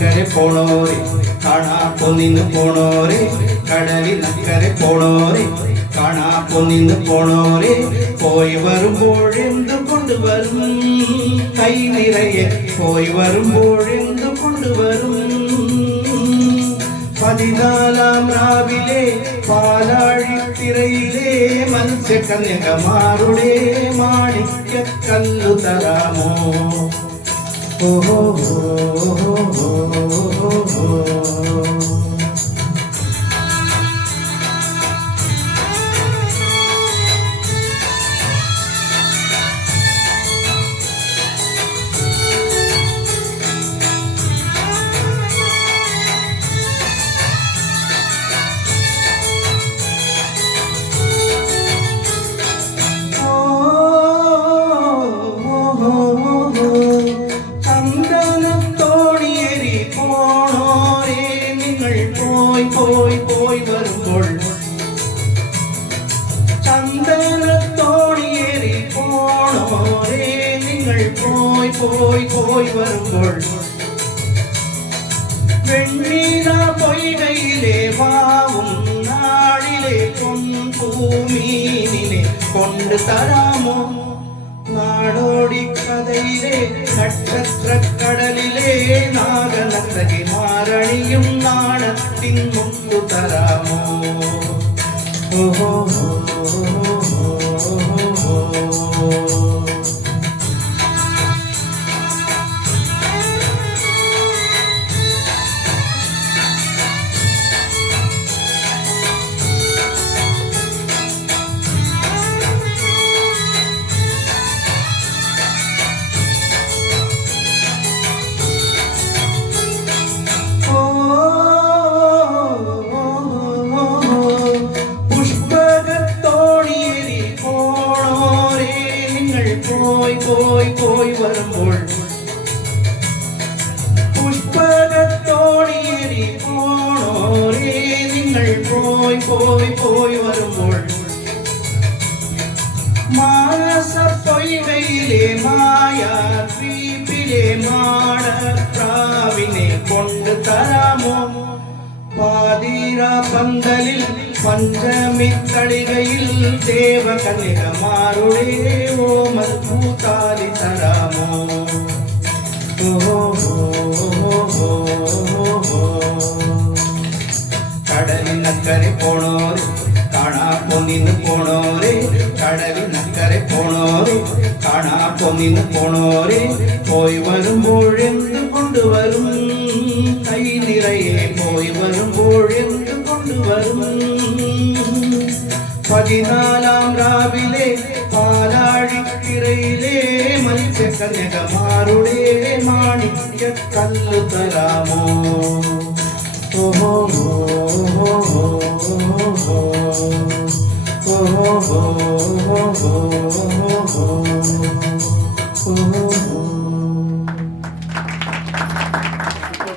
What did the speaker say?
കടലിനക്കരെ പോണോരെ കാണാപ്പോ നിന്ന് പോണോരെ കടലിനക്കരെ പോണോരെ കാണാപ്പോ നിന്ന് പോണോരെ പോയി വരുമ്പോഴെന്തു കൊണ്ടുവരും കൈ നിറയെ പോയി വരുമ്പോഴെന്തു കൊണ്ടുവരും 14-ാം രാവിലെ പാലാഴിത്തിരയിലെ മത്സ്യകന്യകമാരുടെ മാണിക്യക്കല്ലു തരാമോ ഓഹോ പോയി വരുമ്പോൾ ചന്ദനത്തോണിയേറി പോണോരേ നിങ്ങൾ പോയി വരുമ്പോൾ വെണ്ണീര പൊയ്കയിലെ വാവും നാളിലെ പൊൻപൂമീനിനെ കൊണ്ട് തരാമോ നാടോടി കഥയിലെ നക്ഷത്രക്കടലിലെ നാഗനഗരി മാരണിയും നാണത്തിൻ മുമ്പു തരാമോ ഓഹോ പോയി വരുമ്പോൾ പുഷ്പകത്തോണിയേറി പോണോരേ നിങ്ങൾ പോയി വരുമ്പോൾ മാനസ പൊയ്കയിലെ മായാദ്വീപിലെ മാടപ്രാവിനെ കൊണ്ട് തരാമോ പാതിര പന്തലിൽ പഞ്ചമി തളികയിൽ ദേവകന്യകമാരുടെ ഓമൽ പൂത്താലി തരാമോ കടലിനക്കരെ പോണോരെ കാണാപ്പോ നിന്ന് പോണോരെ കടലിനക്കരെ പോണോരെ കാണാപ്പോ നിന്ന് പോണോരെ പോയി വരുമ്പോഴെന്ത് കൊണ്ടുവരും കൈ നിറയെ പോയി വരുമ്പോഴെന്ത് കൊണ്ടുവരും 14-ാം രാവിലെ പാലാഴിത്തിരയിലെ മത്സ്യകന്യകമാരുടെ മാണിക്യക്കല്ലു തരാമോ ഓഹോ ഓഹോ ഓഹോ ഓഹോ